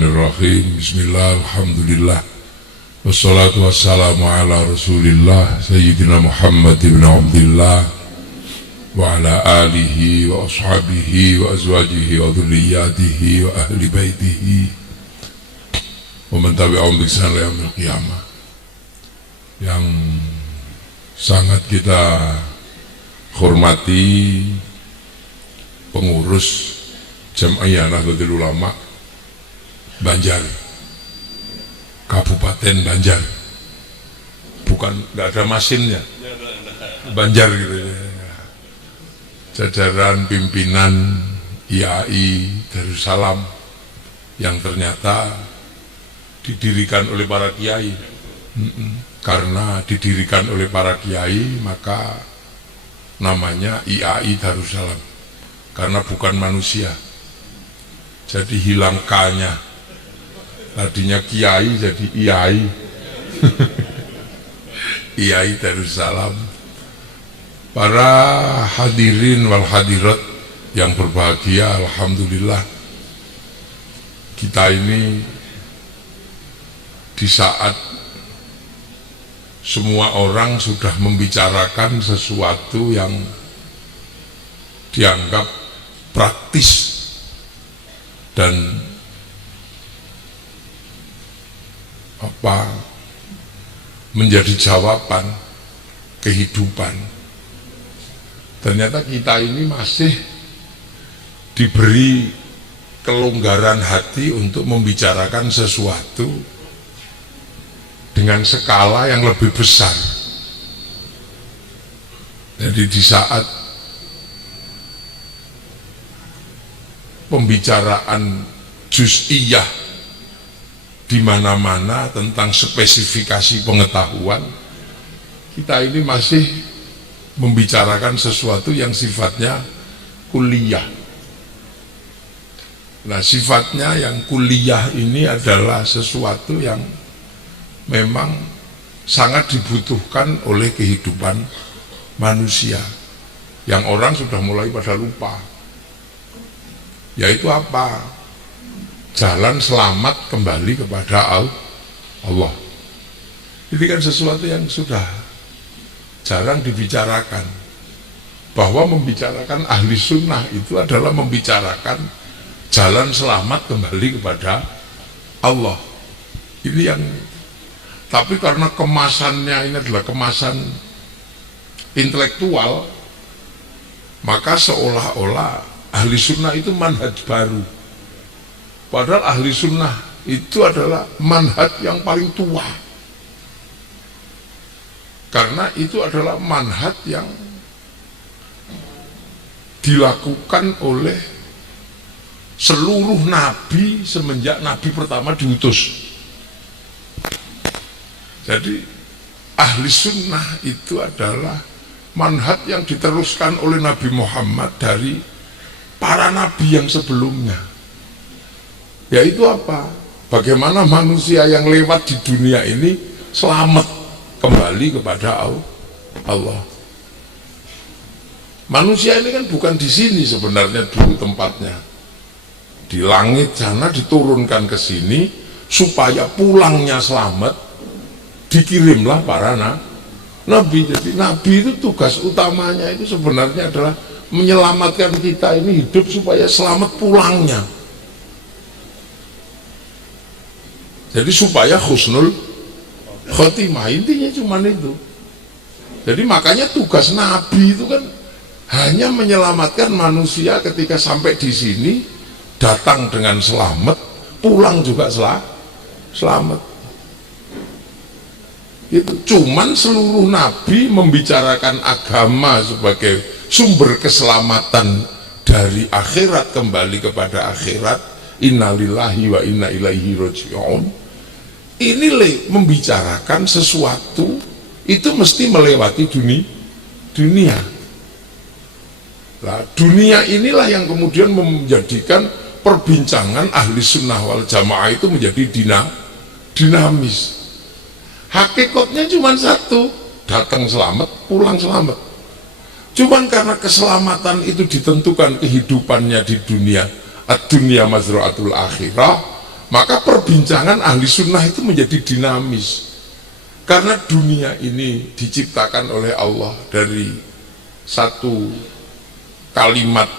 Bismillahirrahmanirrahim. Bismillah, alhamdulillah. Wassalatu wassalamu ala rasulillah Sayyidina Muhammad ibn Abdillah wa ala alihi wa ashabihi wa azwajihi wa dhurriyyatihi wa ahli baitihi wa man tabi'ahum bi ihsan ila yaumil qiyamah. Yang sangat kita hormati pengurus Jam'iyah Nahdlatul Ulama Banjar, Kabupaten Banjar, bukan, nggak ada mesinnya, Banjar gitu ya. Jajaran pimpinan IAI Darussalam yang ternyata didirikan oleh para kiai. Karena didirikan oleh para kiai maka namanya IAI Darussalam, karena bukan manusia. Jadi hilang K-nya, tadinya kiai jadi IAI. IAI Darussalam. Para hadirin wal hadirat yang berbahagia, alhamdulillah kita ini di saat semua orang sudah membicarakan sesuatu yang dianggap praktis dan menjadi jawaban kehidupan, ternyata kita ini masih diberi kelonggaran hati untuk membicarakan sesuatu dengan skala yang lebih besar. Jadi di saat pembicaraan juz'iyah di mana-mana tentang spesifikasi pengetahuan, kita ini masih membicarakan sesuatu yang sifatnya kuliah. Nah, sifatnya yang kuliah ini adalah sesuatu yang memang sangat dibutuhkan oleh kehidupan manusia, yang orang sudah mulai pada lupa. Yaitu apa? Jalan selamat kembali kepada Allah. Ini kan sesuatu yang sudah jarang dibicarakan, bahwa membicarakan ahli sunnah itu adalah membicarakan jalan selamat kembali kepada Allah. Ini yang, tapi karena kemasannya ini adalah kemasan intelektual, maka seolah-olah ahli sunnah itu manhaj baru, padahal ahli sunnah itu adalah manhaj yang paling tua, karena itu adalah manhaj yang dilakukan oleh seluruh nabi semenjak nabi pertama diutus. Jadi ahli sunnah itu adalah manhaj yang diteruskan oleh Nabi Muhammad dari para nabi yang sebelumnya. Yaitu apa? Bagaimana manusia yang lewat di dunia ini selamat kembali kepada Allah. Manusia ini kan bukan di sini sebenarnya dulu tempatnya, di langit sana diturunkan ke sini supaya pulangnya selamat, dikirimlah para nabi. Jadi nabi itu tugas utamanya itu sebenarnya adalah menyelamatkan kita ini hidup supaya selamat pulangnya. Jadi supaya husnul khotimah, intinya cuma itu. Jadi makanya tugas nabi itu kan hanya menyelamatkan manusia ketika sampai di sini, datang dengan selamat, pulang juga selamat. Itu cuman seluruh nabi membicarakan agama sebagai sumber keselamatan dari akhirat kembali kepada akhirat, innalillahi wa inna ilaihi raji'un. Ini membicarakan sesuatu itu mesti melewati dunia. Nah, dunia inilah yang kemudian menjadikan perbincangan ahli sunnah wal jamaah itu menjadi dinamis. Hakikatnya cuma satu, datang selamat, pulang selamat. Cuman karena keselamatan itu ditentukan kehidupannya di dunia, ad-dunya mazra'atul akhirah, Maka perbincangan ahli sunnah itu menjadi dinamis, karena dunia ini diciptakan oleh Allah dari satu kalimat,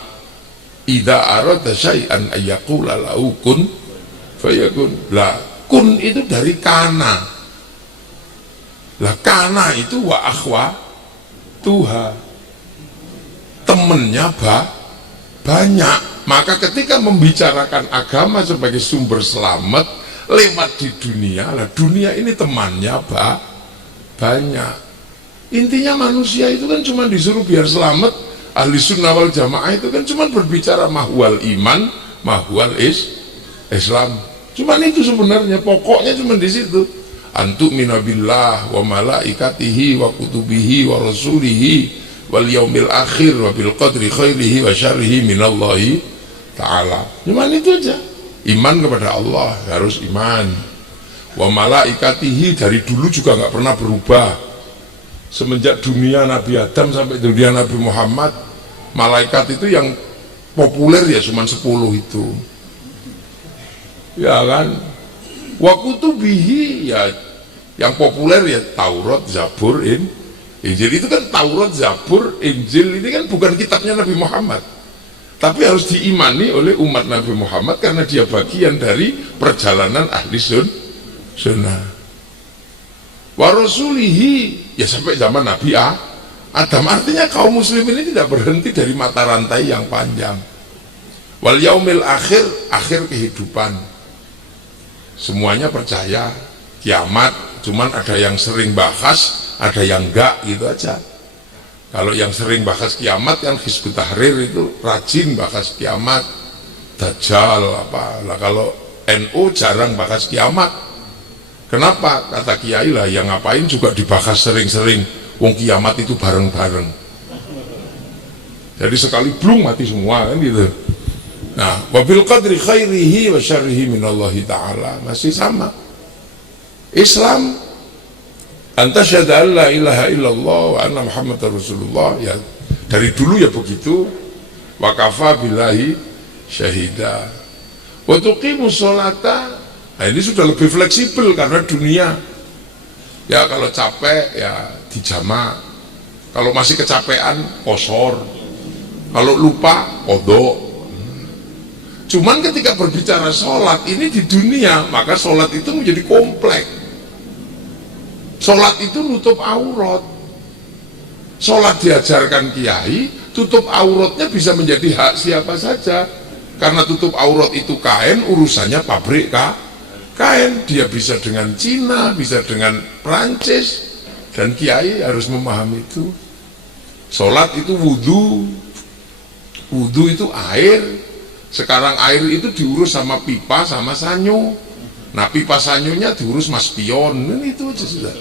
idza arada syai'an ayyaqula lahu kun fayakun. Lah kun itu dari kana, lah kana itu wa akhwa tuha, temennya banyak. Maka ketika membicarakan agama sebagai sumber selamat lewat di dunia, lah dunia ini temannya banyak. Intinya manusia itu kan cuma disuruh biar selamat. Ahli sunnah wal jamaah itu kan cuma berbicara mahwal iman, mahwal Islam. Cuman itu sebenarnya, pokoknya cuma di situ. Antu minabillah wa malaikatihi wa kutubihi wa rasulihi wal yaumil akhir wa bil qadri khairihi wa syarrihi minallahi ta'ala. Cuman itu aja. Iman kepada Allah, harus iman. Wa malaikatihi dari dulu juga nggak pernah berubah. Semenjak dunia Nabi Adam sampai dunia Nabi Muhammad, malaikat itu yang populer ya cuman 10 itu. Ya kan? Wa kutubihi ya yang populer ya Taurat, Zabur, Injil. Itu kan Taurat, Zabur, Injil ini kan bukan kitabnya Nabi Muhammad, tapi harus diimani oleh umat Nabi Muhammad karena dia bagian dari perjalanan ahli sunnah. Wa rasulihi ya sampai zaman Nabi Adam. Artinya kaum muslimin ini tidak berhenti dari mata rantai yang panjang. Wal yaumil akhir, akhir kehidupan. Semuanya percaya kiamat, cuman ada yang sering bahas, ada yang enggak, gitu aja. Kalau yang sering bahas kiamat kan Hizbut Tahrir itu rajin bahas kiamat, Dajjal apa. Lah kalau NU jarang bahas kiamat. Kenapa? Kata kiai lah, yang ngapain juga dibahas sering-sering, wong kiamat itu bareng-bareng. Jadi sekali blung mati semua kan gitu. Nah, wabil qadri khairihi wa syarrihi minallahi ta'ala, masih sama. Islam anta syahada an la ilaha illallah wa anna muhammadar rasulullah, ya dari dulu ya begitu. Wa kafa billahi syahida wa tuqimus sholata. Nah ini sudah lebih fleksibel karena dunia ya, kalau capek ya dijamak, kalau masih kecapean kosor, kalau lupa kodok. Cuman ketika berbicara sholat ini di dunia, maka sholat itu menjadi kompleks. Sholat itu nutup aurat. Sholat diajarkan kiai, tutup auratnya bisa menjadi hak siapa saja, karena tutup aurat itu kain, urusannya pabrik kain. Dia bisa dengan Cina, bisa dengan Prancis, dan kiai harus memahami itu. Sholat itu wudhu, wudhu itu air. Sekarang air itu diurus sama pipa sama sanyo. Nah pipa sanyonya diurus Mas Pion. Ini itu aja sudah.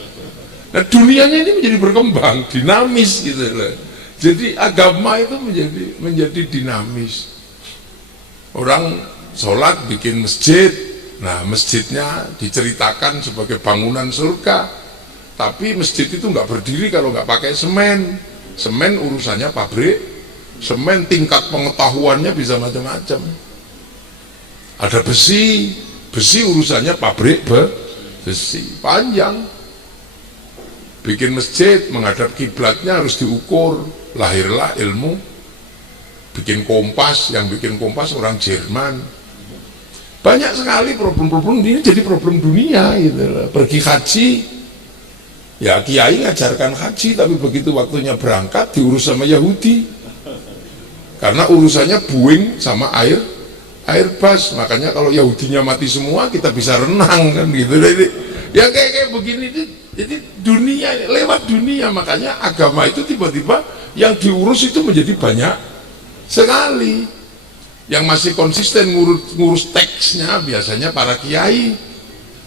Nah dunianya ini menjadi berkembang, dinamis gitu loh. Jadi agama itu menjadi dinamis. Orang sholat bikin masjid. Nah masjidnya diceritakan sebagai bangunan surga, tapi masjid itu nggak berdiri kalau nggak pakai semen. Semen urusannya pabrik semen, tingkat pengetahuannya bisa macam-macam. Ada besi urusannya pabrik besi, panjang. Bikin masjid menghadap kiblatnya harus diukur, lahirlah ilmu. Bikin kompas, yang bikin kompas orang Jerman. Banyak sekali problem-problem ini jadi problem dunia gitu loh. Pergi haji, ya kiai ngajarkan haji, tapi begitu waktunya berangkat diurus sama Yahudi, karena urusannya Boeing sama Airbus. Makanya kalau Yahudinya mati semua kita bisa renang kan gitu. Jadi, ya kayak begini. Jadi dunia, lewat dunia. Makanya agama itu tiba-tiba yang diurus itu menjadi banyak sekali. Yang masih konsisten ngurus teksnya biasanya para kiai.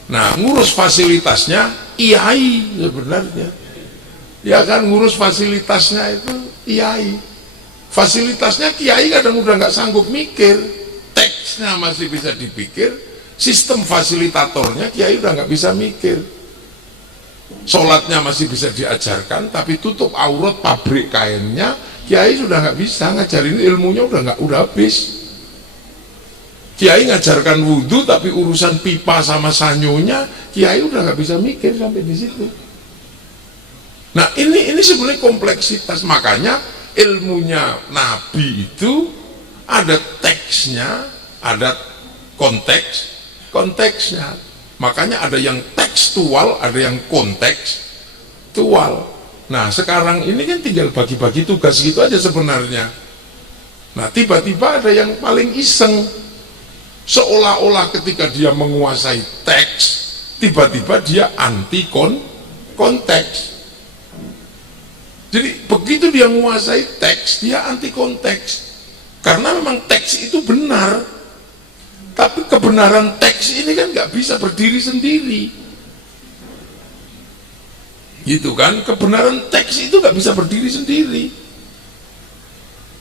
Nah ngurus fasilitasnya kiai sebenarnya. Ya kan, ngurus fasilitasnya itu kiai. Fasilitasnya kiai kadang udah nggak sanggup mikir, teksnya masih bisa dipikir, sistem fasilitatornya kiai udah nggak bisa mikir. Sholatnya masih bisa diajarkan, tapi tutup aurat pabrik kainnya kiai sudah nggak bisa ngajarin, ilmunya udah habis. Kiai ngajarkan wudhu tapi urusan pipa sama sanyonya kiai udah nggak bisa mikir sampai di situ. Nah ini sebenarnya kompleksitas, makanya ilmunya Nabi itu ada teksnya, ada konteksnya. Makanya ada yang tekstual, ada yang kontekstual. Nah sekarang ini kan tinggal bagi-bagi tugas gitu aja sebenarnya. Nah tiba-tiba ada yang paling iseng, seolah-olah ketika dia menguasai teks, tiba-tiba dia anti konteks. Jadi begitu dia menguasai teks, dia anti konteks. Karena memang teks itu benar, tapi kebenaran teks ini kan nggak bisa berdiri sendiri, gitu kan? Kebenaran teks itu nggak bisa berdiri sendiri.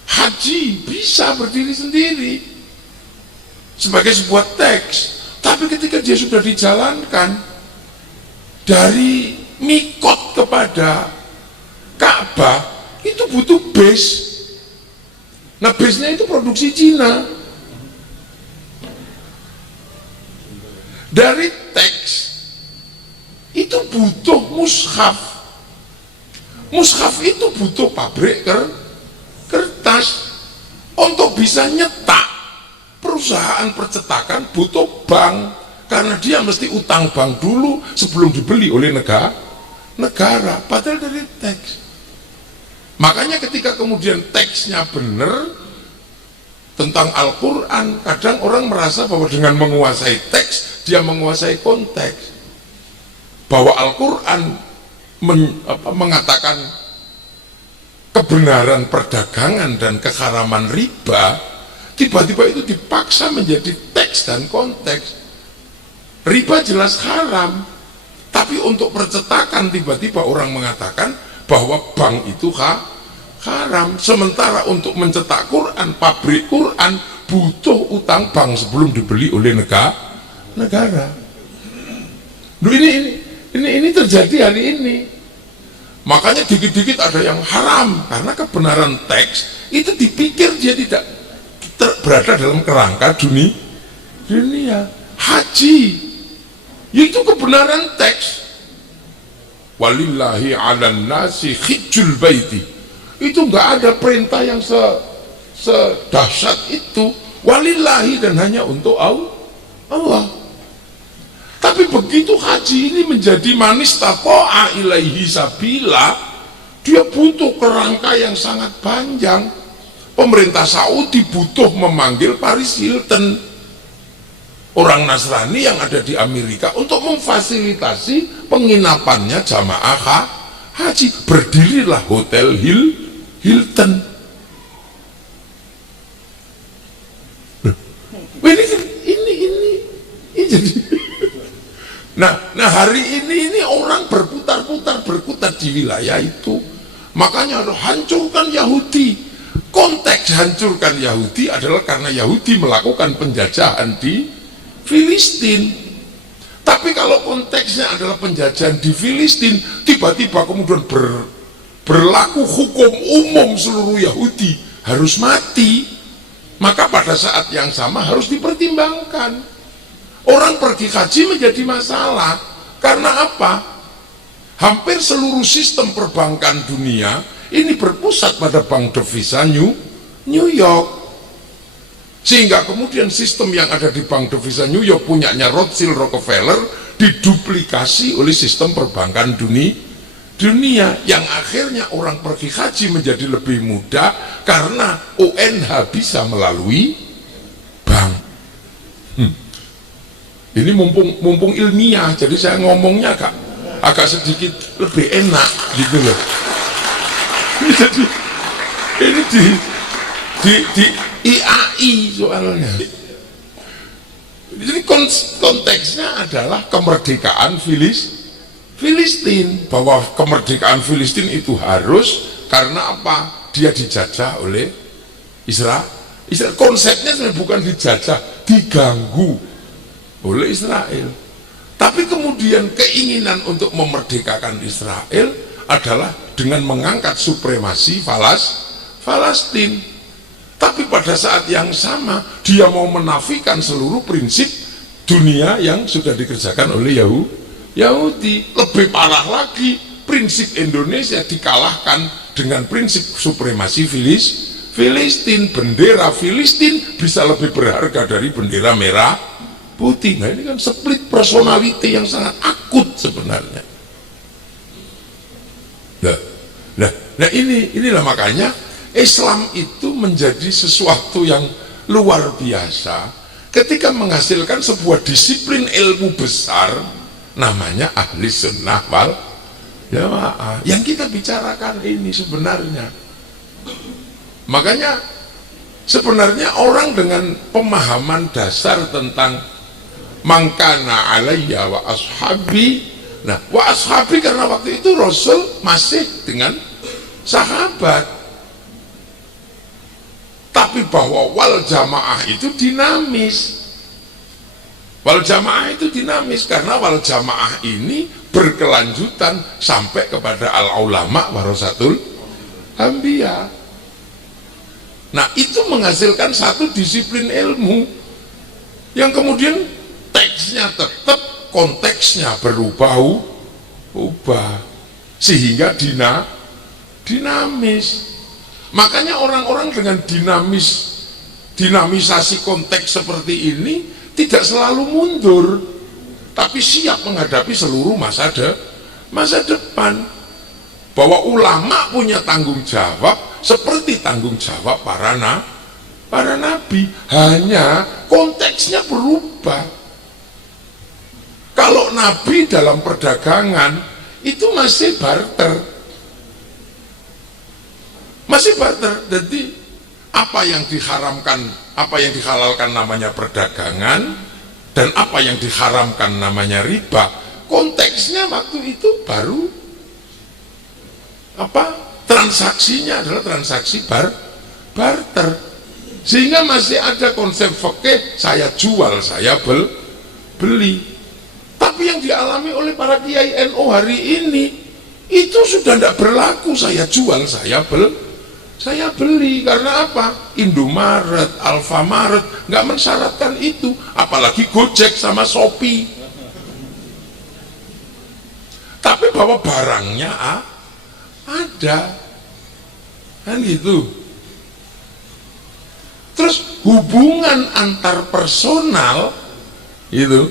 Haji bisa berdiri sendiri sebagai sebuah teks, tapi ketika dia sudah dijalankan dari mikot kepada Ka'bah itu butuh base. Nah base-nya itu produksi Cina. Dari teks itu butuh mushaf. Mushaf itu butuh pabrik kertas. Untuk bisa nyetak, perusahaan percetakan butuh bank, karena dia mesti utang bank dulu sebelum dibeli oleh negara. Padahal dari teks. Makanya ketika kemudian teksnya benar tentang Al-Quran, kadang orang merasa bahwa dengan menguasai teks dia menguasai konteks, bahwa Al-Quran mengatakan kebenaran perdagangan dan keharaman riba, tiba-tiba itu dipaksa menjadi teks dan konteks. Riba jelas haram, tapi untuk percetakan tiba-tiba orang mengatakan bahwa bank itu haram, sementara untuk mencetak Quran, pabrik Quran butuh utang bank sebelum dibeli oleh negara. Ini terjadi hari ini. Makanya dikit-dikit ada yang haram, karena kebenaran teks itu dipikir dia tidak berada dalam kerangka dunia. Haji itu kebenaran teks. Walillahi 'alan nasi hijjul baiti. Itu nggak ada perintah yang sedahsyat itu. Walillahi, dan hanya untuk Allah. Tapi begitu haji ini menjadi manis taqo'a ilaihi sabila, dia butuh kerangka yang sangat panjang. Pemerintah Saudi butuh memanggil Paris Hilton, orang Nasrani yang ada di Amerika, untuk memfasilitasi penginapannya jamaah haji. Berdirilah Hotel Hilton. Ini jadi. Nah hari ini orang berputar di wilayah itu. Makanya ada hancurkan Yahudi. Konteks hancurkan Yahudi adalah karena Yahudi melakukan penjajahan di Filistin. Tapi kalau konteksnya adalah penjajahan di Filistin, tiba-tiba kemudian berlaku hukum umum seluruh Yahudi harus mati, maka pada saat yang sama harus dipertimbangkan. Orang pergi haji menjadi masalah karena apa? Hampir seluruh sistem perbankan dunia ini berpusat pada bank devisa New York, sehingga kemudian sistem yang ada di bank devisa New York punyanya Rothschild Rockefeller diduplikasi oleh sistem perbankan dunia, yang akhirnya orang pergi haji menjadi lebih mudah karena ONH bisa melalui bank. Ini mumpung ilmiah, jadi saya ngomongnya agak sedikit lebih enak gitu loh. Jadi ini di IAI soalnya. Jadi konteksnya adalah kemerdekaan Filistin, bahwa kemerdekaan Filistin itu harus karena apa? Dia dijajah oleh Israel. Konsepnya sebenarnya bukan dijajah, diganggu oleh Israel. Tapi kemudian keinginan untuk memerdekakan Israel adalah dengan mengangkat supremasi Palestina. Tapi pada saat yang sama dia mau menafikan seluruh prinsip dunia yang sudah dikerjakan oleh Yahudi. Lebih parah lagi, prinsip Indonesia dikalahkan dengan prinsip supremasi Filistin. Bendera Filistin bisa lebih berharga dari bendera merah putih. Nah, ini kan split personality yang sangat akut sebenarnya. Nah inilah makanya Islam itu menjadi sesuatu yang luar biasa ketika menghasilkan sebuah disiplin ilmu besar namanya ahli sunnah wal jamaah yang kita bicarakan ini sebenarnya. Makanya sebenarnya orang dengan pemahaman dasar tentang mangkana alayya wa ashabi, nah wa ashabi karena waktu itu Rasul masih dengan sahabat, tapi bahwa wal jamaah itu dinamis. Wal jamaah itu dinamis karena wal jamaah ini berkelanjutan sampai kepada al ulama warasatul anbiya. Nah itu menghasilkan satu disiplin ilmu yang kemudian teksnya tetap, konteksnya berubah sehingga dinamis. Makanya orang-orang dengan dinamisasi konteks seperti ini tidak selalu mundur, tapi siap menghadapi seluruh masa depan. Bahwa ulama punya tanggung jawab seperti tanggung jawab para nabi, hanya konteksnya berubah. Kalau nabi dalam perdagangan itu masih barter, jadi apa yang diharamkan, apa yang dihalalkan namanya perdagangan, dan apa yang diharamkan namanya riba. Konteksnya waktu itu baru transaksinya adalah transaksi barter, sehingga masih ada konsep fikih saya jual saya beli. Tapi yang dialami oleh para kiai NU hari ini itu sudah tidak berlaku saya jual saya beli. Karena apa? Indomaret, Alfamaret nggak mensyaratkan itu, apalagi Gojek sama Shopee. Tapi bahwa barangnya ada, kan gitu. Terus hubungan antar personal itu,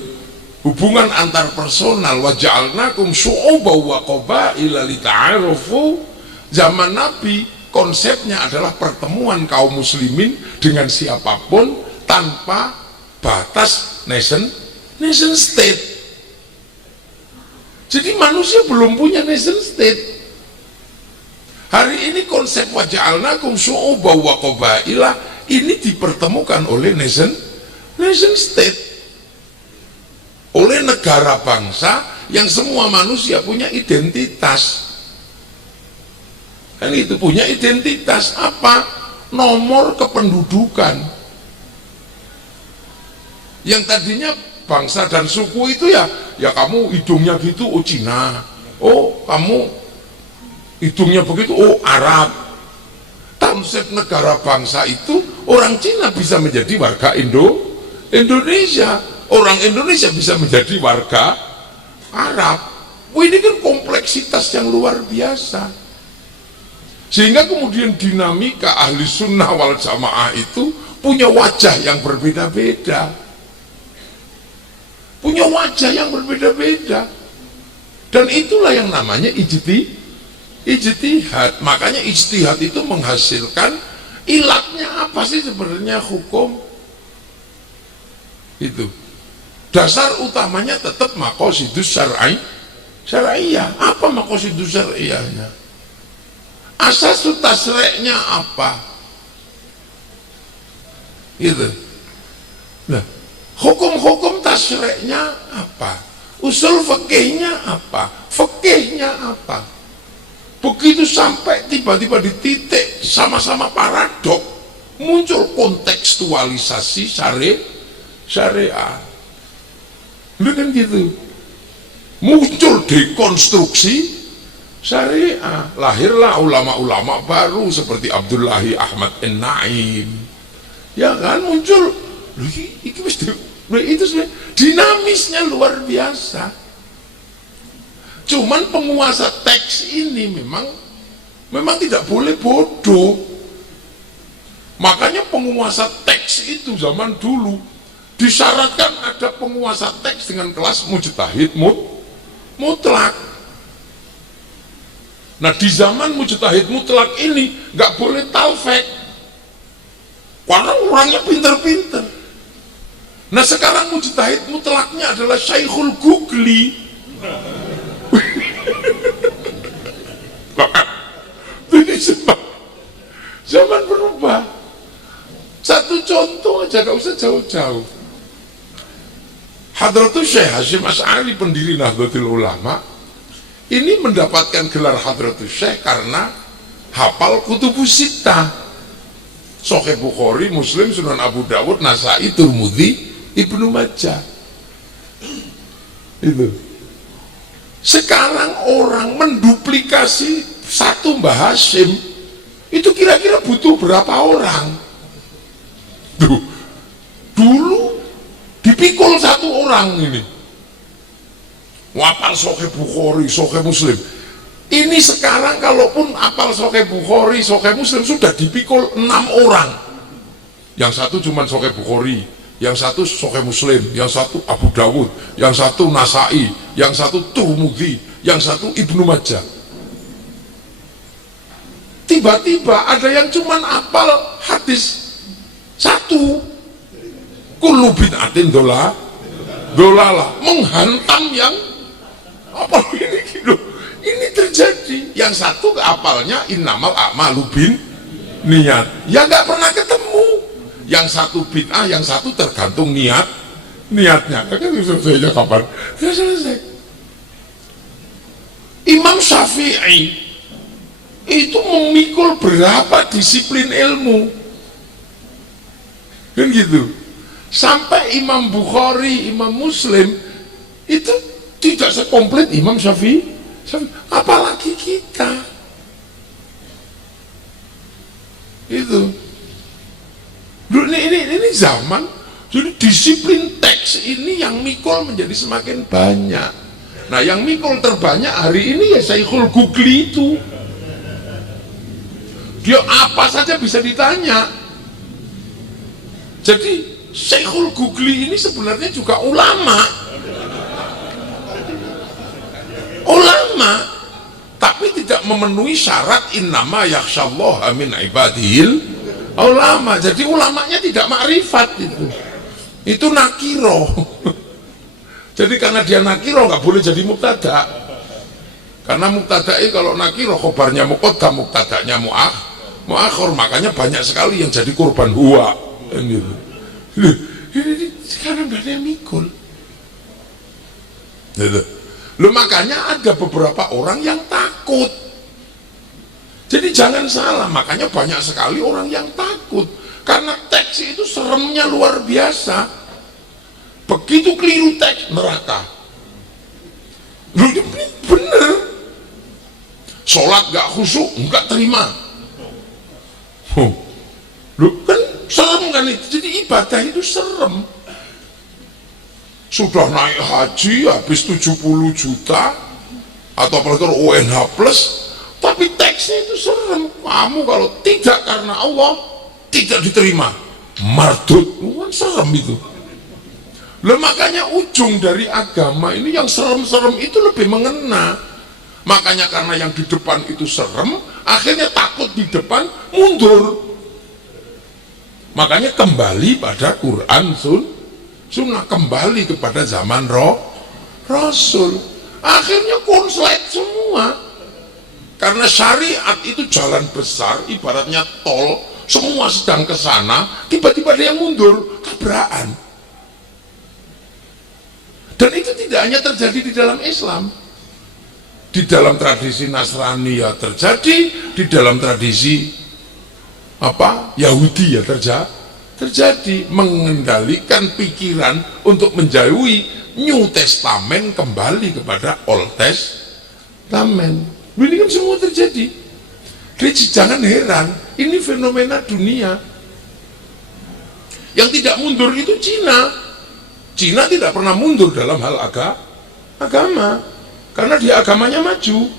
hubungan antar personal, wa ja'alnakum syu'uban wa qabaila lita'arafu. Zaman Nabi konsepnya adalah pertemuan kaum muslimin dengan siapapun tanpa batas nation state. Jadi manusia belum punya nation state. Hari ini konsep wa ja'alnakum syu'uban wa qabaila ini dipertemukan oleh nation state, oleh negara bangsa yang semua manusia punya identitas. Kan itu punya identitas apa? Nomor kependudukan. Yang tadinya bangsa dan suku itu ya kamu hidungnya gitu, oh Cina. Oh kamu hidungnya begitu, oh Arab. Konsep negara bangsa itu orang Cina bisa menjadi warga Indonesia, orang Indonesia bisa menjadi warga Arab. Wah, ini kan kompleksitas yang luar biasa, sehingga kemudian dinamika ahli sunnah wal jamaah itu punya wajah yang berbeda-beda, dan itulah yang namanya ijtihad. Makanya ijtihad itu menghasilkan ilatnya apa sih sebenarnya hukum itu. Dasar utamanya tetap maqasidus syar'iyah. Apa maqasidus syar'iyahnya? Asas tasreknya apa? Gitu. Nah, hukum-hukum tasreknya apa? Usul fikihnya apa? Fikihnya apa? Begitu sampai tiba-tiba di titik sama-sama paradok, muncul kontekstualisasi syariah. Lu kan gitu. Muncul dekonstruksi syariah. Lahirlah ulama-ulama baru seperti Abdullahi Ahmad An-Naim, ya kan, muncul. Itu dinamisnya luar biasa. Cuman penguasa teks ini memang tidak boleh bodoh. Makanya penguasa teks itu zaman dulu disyaratkan ada penguasa teks dengan kelas mujtahid mutlak. Nah, di zaman mujtahid mutlak ini nggak boleh talfek, karena orangnya pinter-pinter. Nah, sekarang mujtahid mutlaknya adalah Syekhul Gugli. Ini zaman berubah. Satu contoh aja, gak usah jauh-jauh. Hadratus Syekh Hasyim Asy'ari, pendiri Nahdlatul Ulama, ini mendapatkan gelar Hadratus Syekh karena hafal Kutubus Sittah, Sahih Bukhari, Muslim, Sunan Abu Dawud, Nasai, Tirmidzi, Ibnu Majah. Itu. Sekarang orang menduplikasi satu Mbah Hasyim itu kira-kira butuh berapa orang? Dulu dipikul satu orang ini wapal Sahih Bukhari, Sahih Muslim. Ini sekarang kalaupun apal Sahih Bukhari, Sahih Muslim sudah dipikul 6 orang. Yang satu cuma Sahih Bukhari, yang satu Sahih Muslim, yang satu Abu Dawud, yang satu Nasai, yang satu Tirmidzi, yang satu Ibnu Majah. Tiba-tiba ada yang cuma apal hadis satu, kullu bid'atin dolalah, menghantam yang apa ini gitu. Ini terjadi. Yang satu apalnya innamal a'malu bin niat, ya nggak pernah ketemu. Yang satu bid'ah, yang satu tergantung niatnya. Kan selesainya kapan? Sudah selesai. Imam Syafi'i itu memikul berapa disiplin ilmu, kan gitu. Sampai Imam Bukhari, Imam Muslim itu tidak sekomplit Imam Syafi'i. Apalagi kita itu. Ini zaman, jadi disiplin teks ini yang mikul menjadi semakin banyak. Nah, yang mikul terbanyak hari ini ya Syekhul Gugli itu. Dia apa saja bisa ditanya. Jadi Syekhul Gugli ini sebenarnya juga ulama, tapi tidak memenuhi syarat innama yakhsyallaha min ibadihil ulama. Jadi ulamanya tidak makrifat, itu nakiro. Jadi karena dia nakiro nggak boleh jadi mubtada, karena mubtada kalau nakiro khobarnya muqaddam, mubtadanya muakhir, makanya banyak sekali yang jadi korban huwa gitu. Ini sekarang gak ada yang mikul. Makanya ada beberapa orang yang takut. Jadi jangan salah, makanya banyak sekali orang yang takut karena teks itu seremnya luar biasa. Begitu keliru teks, neraka. Bener. Sholat gak khusyuk, enggak terima. Kan serem kan itu. Jadi ibadah itu serem. Sudah naik haji habis 70 juta atau apalagi UNH plus, tapi teksnya itu serem. Kamu kalau tidak karena Allah tidak diterima, mardut. Kan serem itu. Makanya ujung dari agama ini yang serem-serem itu lebih mengena. Makanya karena yang di depan itu serem, akhirnya takut di depan, mundur. Makanya kembali pada Quran Sunnah, kembali kepada zaman Rasul. Akhirnya konslet semua. Karena syariat itu jalan besar, ibaratnya tol, semua sedang ke sana, tiba-tiba ada yang mundur, tabrakan. Dan itu tidak hanya terjadi di dalam Islam, di dalam tradisi Nasrani ya terjadi, di dalam tradisi Yahudi ya terjadi, mengendalikan pikiran untuk menjauhi New Testament kembali kepada Old Testament. Ini kan semua terjadi. Jadi jangan heran, ini fenomena dunia. Yang tidak mundur itu Cina. Cina tidak pernah mundur dalam hal agama, karena dia agamanya maju.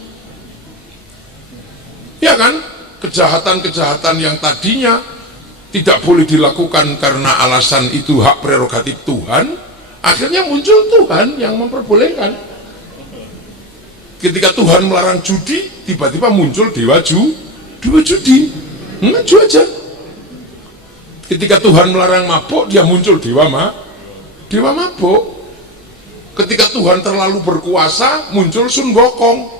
Ya kan? Kejahatan-kejahatan yang tadinya tidak boleh dilakukan karena alasan itu hak prerogatif Tuhan, akhirnya muncul Tuhan yang memperbolehkan. Ketika Tuhan melarang judi, tiba-tiba muncul dewa judi, maju aja. Ketika Tuhan melarang mabuk, dia muncul dewa mabuk. Ketika Tuhan terlalu berkuasa, muncul Sun Gokong.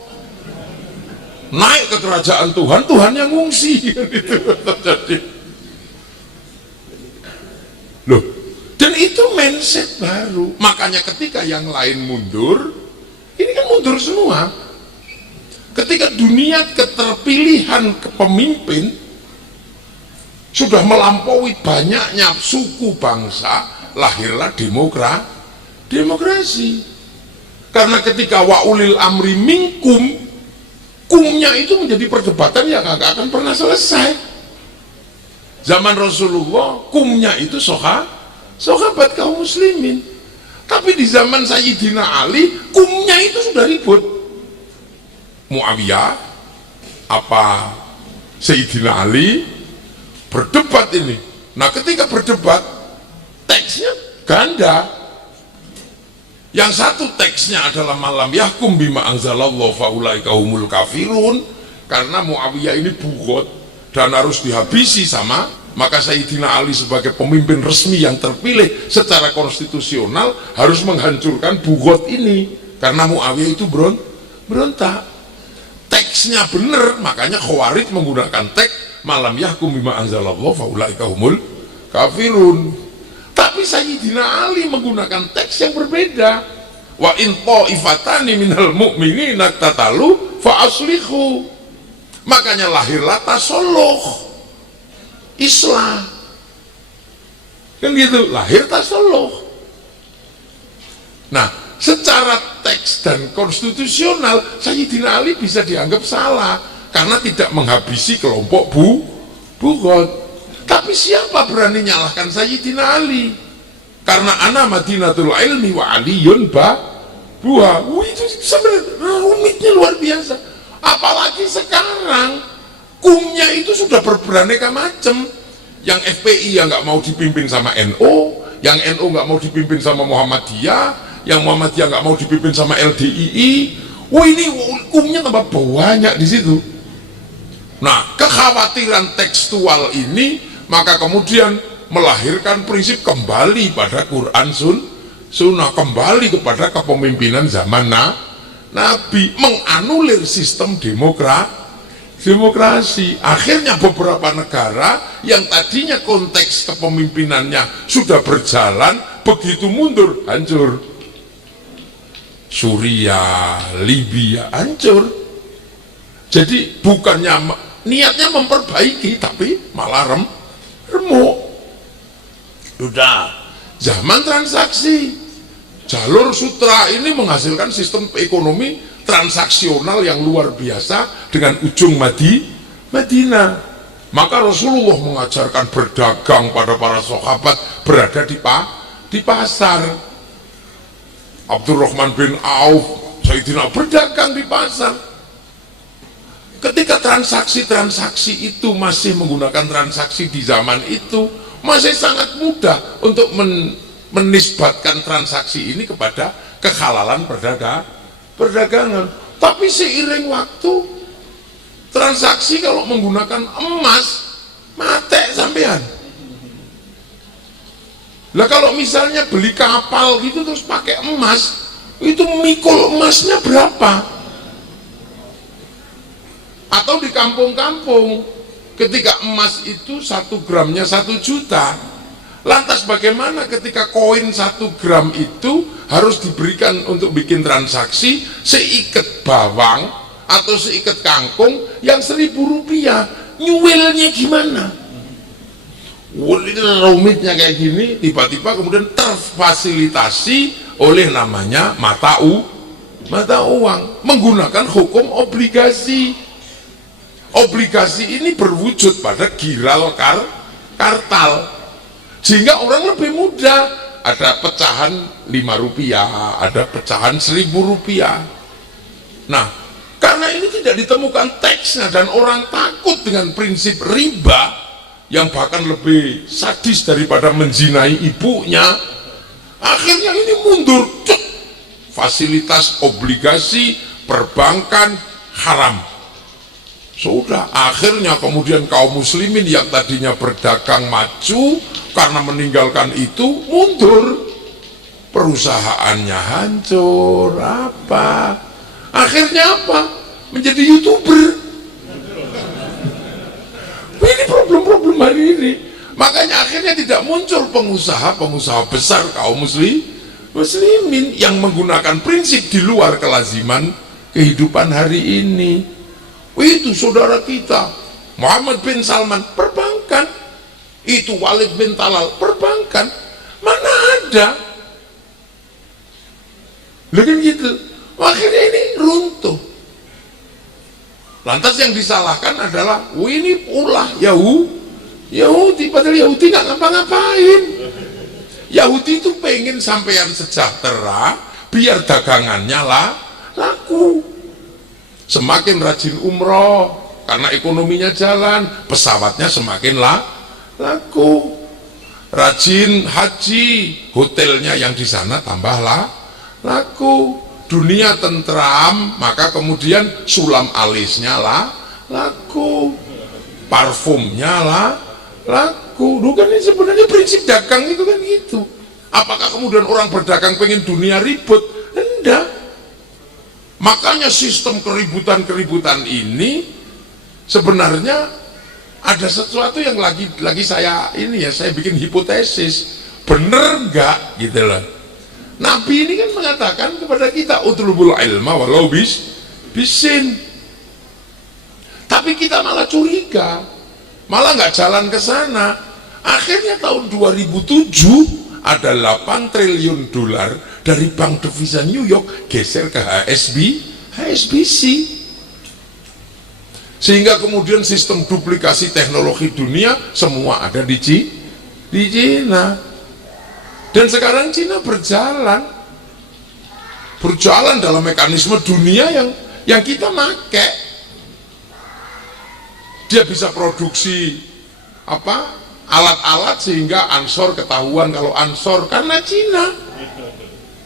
Naik ke kerajaan Tuhan yang ngungsi. Itu terjadi. Loh, dan itu mindset baru. Makanya ketika yang lain mundur, ini kan mundur semua. Ketika dunia keterpilihan kepemimpin sudah melampaui banyaknya suku bangsa, lahirlah demokrasi. Karena ketika wa ulil amri minkum, kumnya itu menjadi perdebatan yang agak akan pernah selesai. Zaman Rasulullah, kumnya itu sahabat kaum muslimin. Tapi di zaman Sayyidina Ali, kumnya itu sudah ribut. Muawiyah apa Sayyidina Ali berdebat ini. Nah, ketika berdebat, teksnya ganda. Yang satu teksnya adalah malam yahkum bima anzalallahu faulaika humul kafirun, karena Muawiyah ini bugot dan harus dihabisi sama, maka Sayyidina Ali sebagai pemimpin resmi yang terpilih secara konstitusional harus menghancurkan bugot ini karena Muawiyah itu berontak. Teksnya benar, makanya Khawarij menggunakan teks malam yahkum bima anzalallahu faulaika humul kafirun. Tapi Sayyidina Ali menggunakan teks yang berbeda. Wa in ta'ifatani minal mu'minina iqtatalu fa aslihu. Makanya lahirlah tasoluh Islam. Kan gitu, lahir tasoluh. Nah, secara teks dan konstitusional Sayyidina Ali bisa dianggap salah karena tidak menghabisi kelompok bugot. Tapi siapa berani nyalahkan Sayyidina Ali? Karena ana madinatul ilmi wa aliyun buah. Itu sebenarnya rumitnya luar biasa. Apalagi sekarang kumnya itu sudah beraneka macam. Yang FPI yang nggak mau dipimpin sama NU, yang NU nggak mau dipimpin sama Muhammadiyah, yang Muhammadiyah nggak mau dipimpin sama LDII. Ini kumnya tambah banyak di situ. Nah, kekhawatiran tekstual ini maka kemudian melahirkan prinsip kembali pada Quran Sunnah, kembali kepada kepemimpinan zaman Nabi, menganulir sistem demokrasi. Akhirnya beberapa negara yang tadinya konteks kepemimpinannya sudah berjalan, begitu mundur, hancur. Suriah, Libya, hancur. Jadi bukannya niatnya memperbaiki, tapi malah remuk. Sudah zaman transaksi, jalur sutra ini menghasilkan sistem ekonomi transaksional yang luar biasa dengan ujung Madinah. Maka Rasulullah mengajarkan berdagang pada para sahabat berada di pasar. Abdurrahman bin Auf, Sayyidina berdagang di pasar. Ketika transaksi-transaksi itu masih menggunakan transaksi di zaman itu, masih sangat mudah untuk menisbatkan transaksi ini kepada kehalalan perdagangan. Tapi seiring waktu, transaksi kalau menggunakan emas mate sampean. Lah kalau misalnya beli kapal gitu terus pakai emas, itu mikul emasnya berapa? Atau di kampung-kampung ketika emas itu 1 gramnya 1 juta, lantas bagaimana ketika koin 1 gram itu harus diberikan untuk bikin transaksi seikat bawang atau seikat kangkung yang 1.000 rupiah, nyuwilnya gimana? Rumitnya kayak gini, tiba-tiba kemudian terfasilitasi oleh namanya mata mata uang menggunakan hukum obligasi. Obligasi ini berwujud pada giral kartal, sehingga orang lebih mudah. Ada pecahan 5 rupiah, ada pecahan 1.000 rupiah. Nah, karena ini tidak ditemukan teksnya dan orang takut dengan prinsip riba yang bahkan lebih sadis daripada menzinai ibunya, akhirnya ini mundur. Fasilitas obligasi perbankan haram. Sudah, akhirnya kemudian kaum muslimin yang tadinya berdagang maju karena meninggalkan itu mundur, perusahaannya hancur. Apa akhirnya? Apa? Menjadi YouTuber. Ini problem-problem hari ini. Makanya akhirnya tidak muncul pengusaha-pengusaha besar kaum muslimin yang menggunakan prinsip di luar kelaziman kehidupan hari ini. Itu saudara kita Muhammad bin Salman, perbankan. Itu Walid bin Talal, perbankan. Mana ada? Lalu gitu, akhirnya ini runtuh. Lantas yang disalahkan adalah ini ulah Yahudi, padahal Yahudi nggak ngapa-ngapain. Yahudi itu pengen sampean sejahtera biar dagangannya laku. Semakin rajin umroh karena ekonominya jalan, pesawatnya semakin laku. Rajin haji, hotelnya yang di sana tambahlah laku. Dunia tentram, maka kemudian sulam alisnya laku, parfumnya laku. Kan ini sebenarnya prinsip dagang itu kan gitu. Apakah kemudian orang berdagang pengen dunia ribut? Enggak. Makanya sistem keributan ini sebenarnya ada sesuatu yang lagi saya bikin hipotesis, bener enggak gitu loh. Nabi ini kan mengatakan kepada kita utlubul ilma walau bisin, tapi kita malah curiga, malah nggak jalan ke sana. Akhirnya tahun 2007 ada 8 triliun dolar dari bank devisa New York geser ke HSBC, sehingga kemudian sistem duplikasi teknologi dunia semua ada di Cina. Dan sekarang Cina berjalan dalam mekanisme dunia yang kita pakai. Dia bisa produksi alat-alat sehingga ansor ketahuan kalau ansor karena Cina.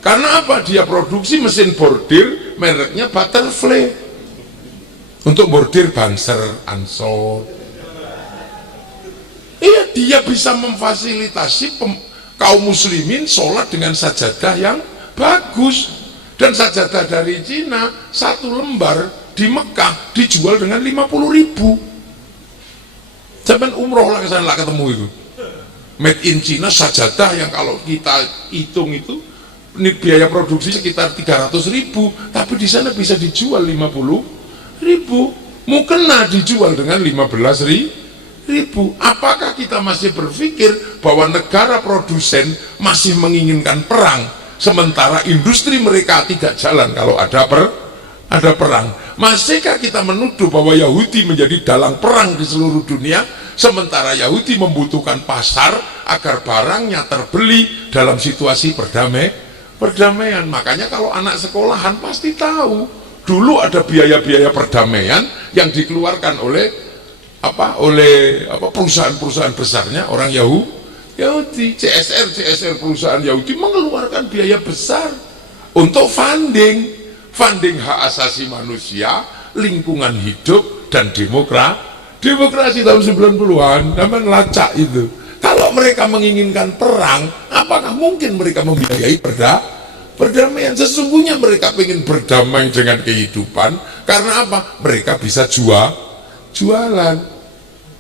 Karena apa? Dia produksi mesin bordir mereknya Butterfly untuk bordir banser ansor. Iya, dia bisa memfasilitasi kaum muslimin sholat dengan sajadah yang bagus. Dan sajadah dari Cina 1 lembar di Mekah dijual dengan 50.000. Zaman umroh lah kesana lah ketemu itu made in Cina sajadah yang kalau kita hitung itu ini biaya produksi sekitar 300.000, tapi di sana bisa dijual 50.000. Mukena dijual dengan 15.000. Apakah kita masih berpikir bahwa negara produsen masih menginginkan perang, sementara industri mereka tidak jalan kalau ada perang? Masihkah kita menuduh bahwa Yahudi menjadi dalang perang di seluruh dunia, sementara Yahudi membutuhkan pasar agar barangnya terbeli dalam situasi perdamaian? Makanya kalau anak sekolahan pasti tahu dulu ada biaya-biaya perdamaian yang dikeluarkan oleh perusahaan-perusahaan besarnya orang Yahudi. CSR perusahaan Yahudi mengeluarkan biaya besar untuk funding hak asasi manusia, lingkungan hidup, dan demokrasi tahun 90-an. Namanya lacak itu. Kalau mereka menginginkan perang, apakah mungkin mereka membiayai perdamaian? Sesungguhnya mereka ingin berdamai dengan kehidupan. Karena apa? Mereka bisa jualan.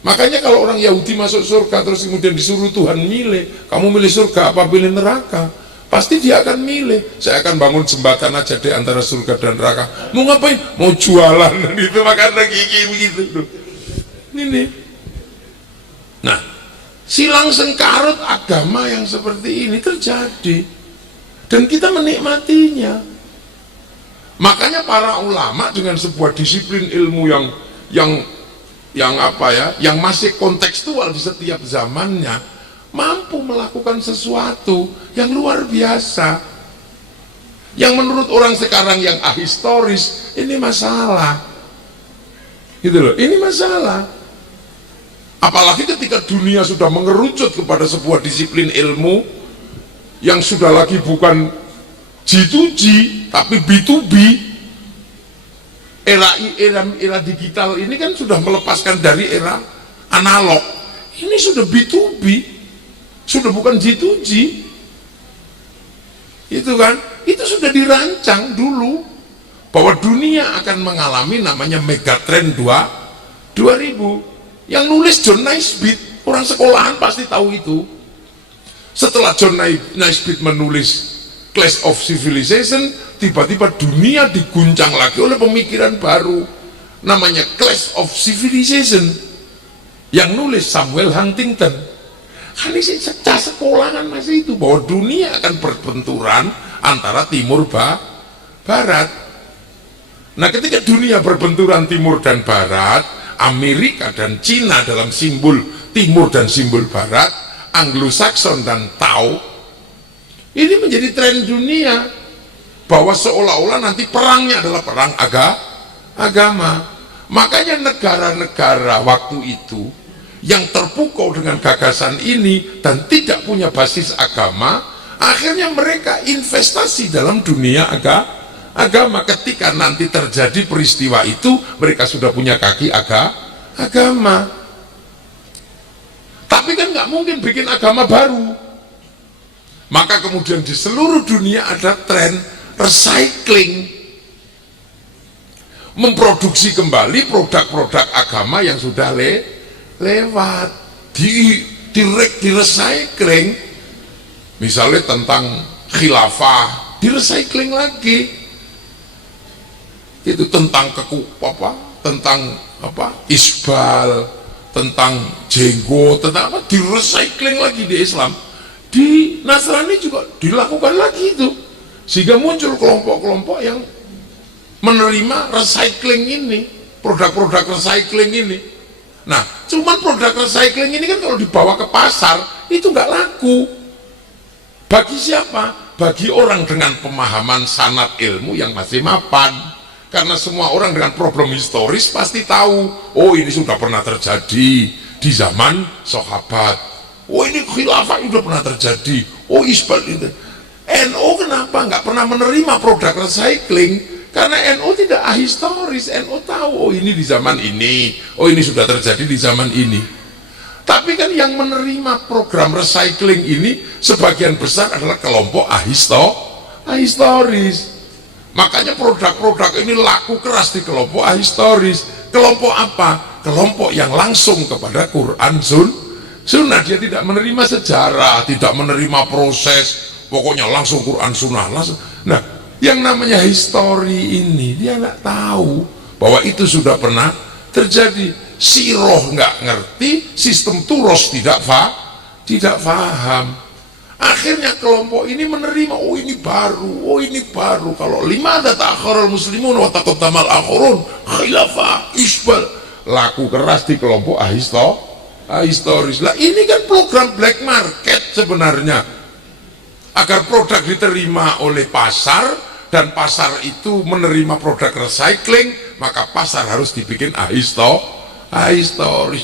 Makanya kalau orang Yahudi masuk surga terus kemudian disuruh Tuhan milih, kamu milih surga apa pilih neraka? Pasti dia akan milih, saya akan bangun jembatan aja deh antara surga dan neraka. Mau ngapain? Mau jualan. Itu makanya gigi begitu. Ini. Nah, silang sengkarut agama yang seperti ini terjadi dan kita menikmatinya. Makanya para ulama dengan sebuah disiplin ilmu yang apa ya, yang masih kontekstual di setiap zamannya, mampu melakukan sesuatu yang luar biasa, yang menurut orang sekarang yang ahistoris ini masalah, gitu loh, ini masalah. Apalagi ketika dunia sudah mengerucut kepada sebuah disiplin ilmu yang sudah lagi bukan G2G tapi B2B. Era digital ini kan sudah melepaskan dari era analog, ini sudah B2B, sudah bukan G2G. Itu kan, itu sudah dirancang dulu bahwa dunia akan mengalami namanya megatrend 2000. Yang nulis John Naisbitt, orang sekolahan pasti tahu itu. Setelah John Naisbitt menulis Clash of Civilization, tiba-tiba dunia diguncang lagi oleh pemikiran baru namanya Clash of Civilization, yang nulis Samuel Huntington. Kan ini sejak sekolahan masih itu, bahwa dunia akan berbenturan antara timur barat. Nah, ketika dunia berbenturan timur dan barat, Amerika dan Cina dalam simbol timur dan simbol barat, Anglo-Saxon dan Tao, ini menjadi tren dunia, bahwa seolah-olah nanti perangnya adalah perang agama. Makanya negara-negara waktu itu yang terpukau dengan gagasan ini dan tidak punya basis agama, akhirnya mereka investasi dalam dunia agama. Ketika nanti terjadi peristiwa itu, mereka sudah punya kaki agama. Tapi kan nggak mungkin bikin agama baru. Maka kemudian di seluruh dunia ada tren recycling, memproduksi kembali produk-produk agama yang sudah lewat, di recycling. Misalnya tentang khilafah, di recycling lagi. Itu tentang tentang isbal, tentang jenggot, tentang apa, di recycling lagi di Islam. Di Nasrani juga dilakukan lagi itu, sehingga muncul kelompok-kelompok yang menerima recycling ini, produk-produk recycling ini. Nah, cuman produk recycling ini kan kalau dibawa ke pasar itu nggak laku. Bagi siapa? Bagi orang dengan pemahaman sanad ilmu yang masih mapan. Karena semua orang dengan problem historis pasti tahu, oh ini sudah pernah terjadi di zaman sahabat. Oh ini khilafah sudah pernah terjadi. Oh isbal itu. NU kenapa nggak pernah menerima produk recycling? Karena NU tidak ahistoris. NU tahu, oh ini di zaman ini, oh ini sudah terjadi di zaman ini. Tapi kan yang menerima program recycling ini sebagian besar adalah kelompok ahistoris. Makanya produk-produk ini laku keras di kelompok ahistoris. Kelompok apa? Kelompok yang langsung kepada Quran Sunnah. Dia tidak menerima sejarah, tidak menerima proses, pokoknya langsung Quran Sunnah langsung. Nah, yang namanya histori ini dia nggak tahu bahwa itu sudah pernah terjadi. Siroh nggak ngerti, sistem turos tidak paham. Akhirnya kelompok ini menerima, oh ini baru. Kalau lima ada ta'akharul muslimun wa taqaddamal akhirun khilafah isbal, laku keras di kelompok ahistoris. Lah ini kan program black market sebenarnya, agar produk diterima oleh pasar dan pasar itu menerima produk recycling, maka pasar harus dibikin ahistoris.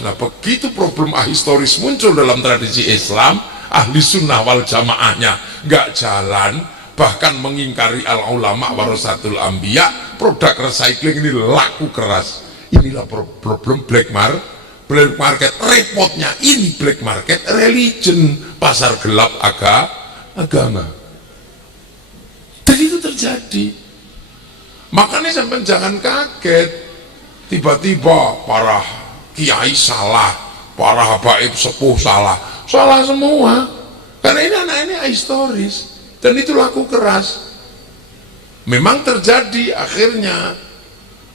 Nah begitu problem ahistoris muncul dalam tradisi Islam, ahli sunnah wal jamaahnya nggak jalan, bahkan mengingkari al ulama warasatul anbiya, produk recycling ini laku keras. Inilah problem black market. Repotnya ini black market religion, pasar gelap agama. Dan itu terjadi. Makanya sampai jangan kaget tiba-tiba para kiai salah, para habaib sepuh salah semua, karena ini anak ini ahistoris dan itu laku keras. Memang terjadi akhirnya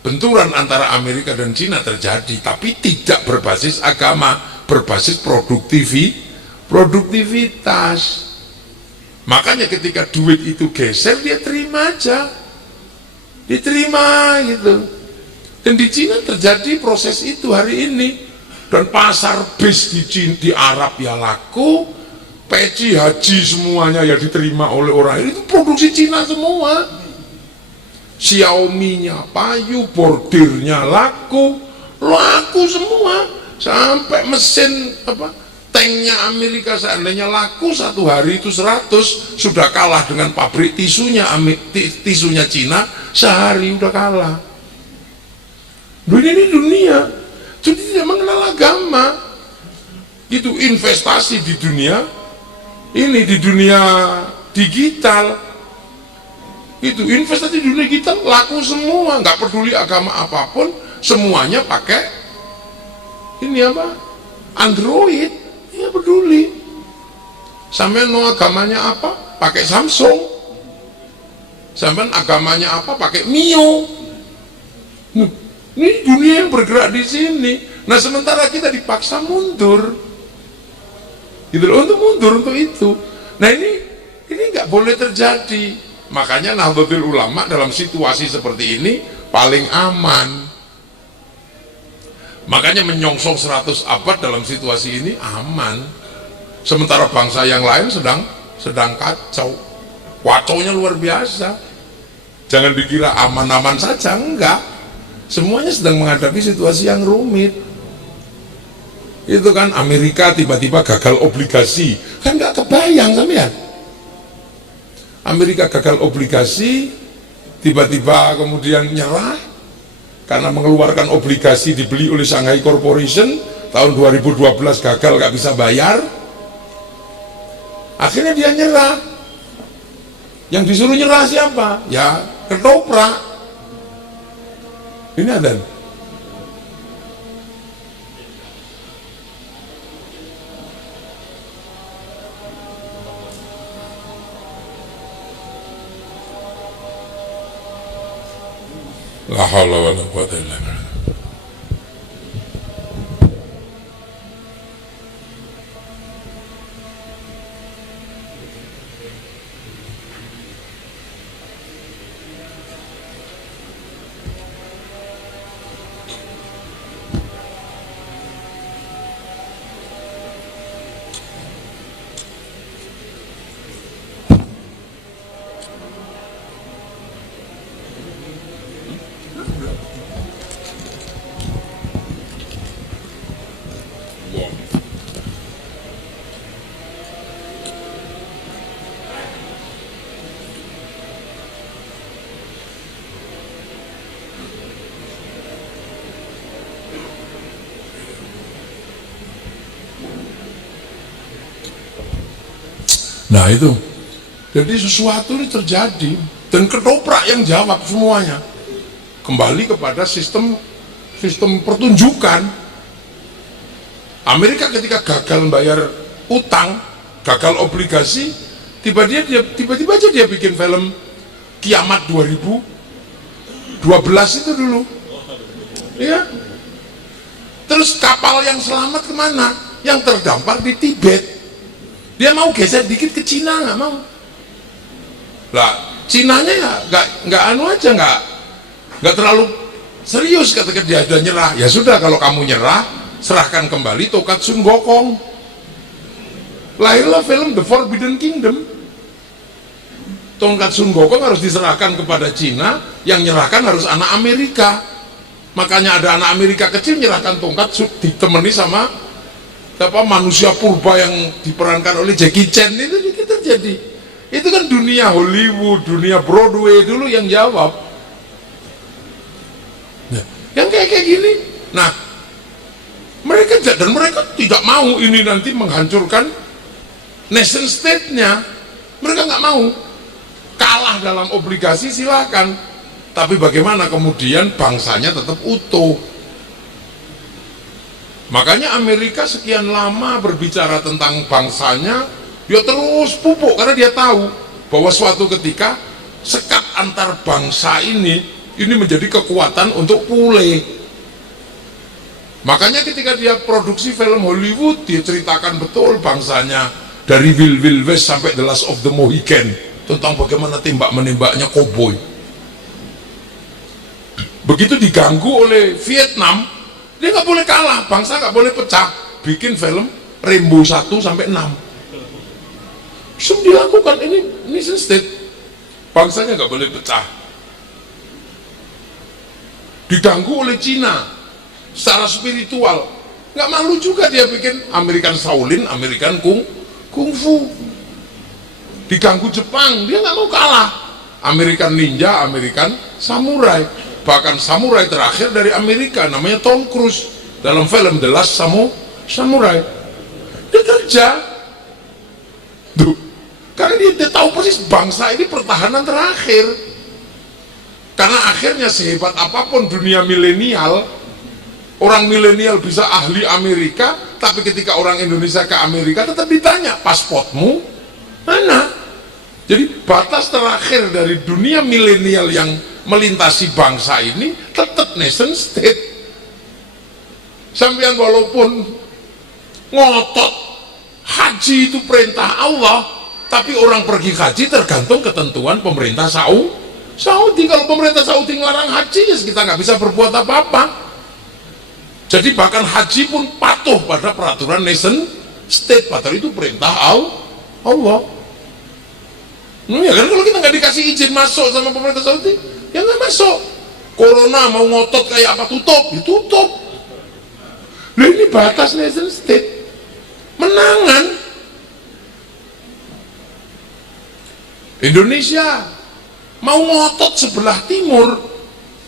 benturan antara Amerika dan Cina terjadi, tapi tidak berbasis agama, berbasis produktivitas. Makanya ketika duit itu geser, dia terima aja. diterima gitu. Dan di Cina terjadi proses itu hari ini. Dan pasar bis di Arab ya laku, peci haji semuanya ya diterima oleh orang itu produksi Cina semua. Xiaomi-nya payu, bordirnya laku semua. Sampai mesin tanknya Amerika seandainya laku satu hari itu 100, sudah kalah dengan pabrik tisunya Cina, sehari udah kalah. Ini dunia, jadi tidak mengenal agama. Itu investasi di dunia ini, di dunia digital. Itu investasi di dunia digital laku semua, nggak peduli agama apapun, semuanya pakai ini Android, ya peduli. Sampai no agamanya apa, pakai Samsung. Sampai agamanya apa, pakai Mio. Ini dunia yang bergerak di sini. Nah sementara kita dipaksa mundur, gitu loh, untuk mundur untuk itu. Nah ini nggak boleh terjadi. Makanya Nahdlatul Ulama dalam situasi seperti ini paling aman. Makanya menyongsong 100 abad dalam situasi ini aman. Sementara bangsa yang lain sedang kacau. Kacaunya luar biasa. Jangan dikira aman-aman saja, enggak. Semuanya sedang menghadapi situasi yang rumit. Itu kan Amerika tiba-tiba gagal obligasi, kan nggak kebayang sampean. Amerika gagal obligasi, tiba-tiba kemudian nyerah karena mengeluarkan obligasi dibeli oleh Shanghai Corporation tahun 2012, gagal nggak bisa bayar. Akhirnya dia nyerah. Yang disuruh nyerah siapa? Ya ketoprak. Ini ada. La haula wala quwwata illa billah. Nah itu, jadi sesuatu ini terjadi dan ketoprak yang jawab semuanya. Kembali kepada sistem pertunjukan. Amerika ketika gagal bayar utang, gagal obligasi, tiba-tiba aja dia bikin film Kiamat 2012 itu dulu. Ya. Terus kapal yang selamat kemana? Yang terdampar di Tibet. Dia mau geser dikit ke Cina, nggak mau. Lah, Cinanya ya nggak anu aja, nggak terlalu serius ketika dia sudah nyerah. Ya sudah, kalau kamu nyerah, serahkan kembali tongkat Sun Gokong. Lahirlah film The Forbidden Kingdom. Tongkat Sun Gokong harus diserahkan kepada Cina, yang nyerahkan harus anak Amerika. Makanya ada anak Amerika kecil nyerahkan tongkat ditemani sama manusia purba yang diperankan oleh Jackie Chan. Itu terjadi. Itu kan dunia Hollywood, dunia Broadway dulu yang jawab. Nah, yang kayak gini. Nah, mereka tidak mau ini nanti menghancurkan nation state-nya. Mereka nggak mau. Kalah dalam obligasi silakan. Tapi bagaimana kemudian bangsanya tetap utuh? Makanya Amerika sekian lama berbicara tentang bangsanya, dia terus pupuk karena dia tahu bahwa suatu ketika sekat antar bangsa ini menjadi kekuatan untuk pulih. Makanya ketika dia produksi film Hollywood, dia ceritakan betul bangsanya dari Wild West sampai The Last of the Mohican, tentang bagaimana tembak menembaknya koboi. Begitu diganggu oleh Vietnam, dia nggak boleh kalah, bangsa nggak boleh pecah. Bikin film Rainbow 1 sampai 6. Semua dilakukan, ini nation state. Bangsanya nggak boleh pecah. Diganggu oleh Cina secara spiritual, nggak malu juga dia bikin American Shaolin, American Kung Fu. Diganggu Jepang, dia nggak mau kalah, American Ninja, American Samurai. Bahkan samurai terakhir dari Amerika namanya Tom Cruise dalam film The Last Samurai. Dia kerja tuh, karena dia tahu persis bangsa ini pertahanan terakhir. Karena akhirnya sehebat apapun dunia milenial, orang milenial bisa ahli Amerika, tapi ketika orang Indonesia ke Amerika tetap ditanya, pasportmu mana? Jadi batas terakhir dari dunia milenial yang melintasi bangsa ini tetap nation state. Sampean walaupun ngotot haji itu perintah Allah, tapi orang pergi haji tergantung ketentuan pemerintah Saudi. Kalau pemerintah Saudi ngelarang haji, ya kita nggak bisa berbuat apa-apa. Jadi bahkan haji pun patuh pada peraturan nation state, padahal itu perintah Allah. Ya kan, kalau kita nggak dikasih izin masuk sama pemerintah Saudi, ya nggak masuk. Corona mau ngotot kayak apa, tutup, ditutup. Nah, ini batas nation state. Menangan Indonesia mau ngotot sebelah timur,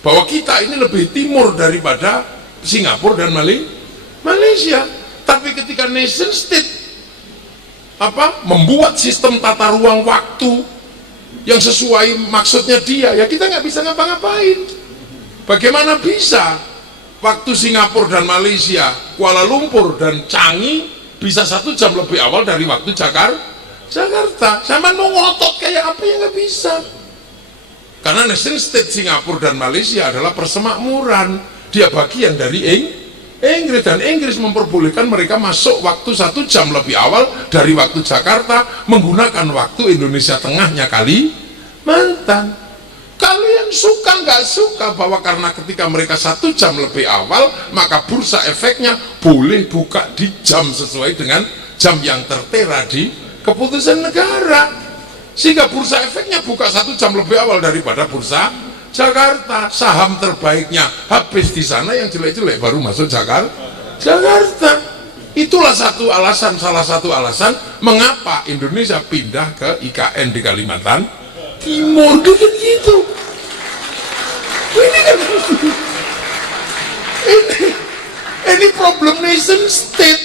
bahwa kita ini lebih timur daripada Singapura dan Malaysia. Tapi ketika nation state membuat sistem tata ruang waktu yang sesuai maksudnya dia, ya kita nggak bisa ngapa-ngapain. Bagaimana bisa waktu Singapura dan Malaysia, Kuala Lumpur dan Changi bisa 1 jam lebih awal dari waktu Jakarta? Sama mau ngotot kayak apa, ya nggak bisa. Karena nation state Singapura dan Malaysia adalah persemakmuran, dia bagian dari Inggris, dan Inggris memperbolehkan mereka masuk waktu 1 jam lebih awal dari waktu Jakarta, menggunakan waktu Indonesia Tengahnya Kalimantan. Kalian suka nggak suka bahwa karena ketika mereka 1 jam lebih awal, maka bursa efeknya boleh buka di jam sesuai dengan jam yang tertera di keputusan negara, sehingga bursa efeknya buka 1 jam lebih awal daripada bursa Jakarta. Saham terbaiknya habis di sana, yang jelek-jelek baru masuk Jakarta. Itulah salah satu alasan mengapa Indonesia pindah ke IKN di Kalimantan Timur. Gitu. Ini kan ini problem nation state,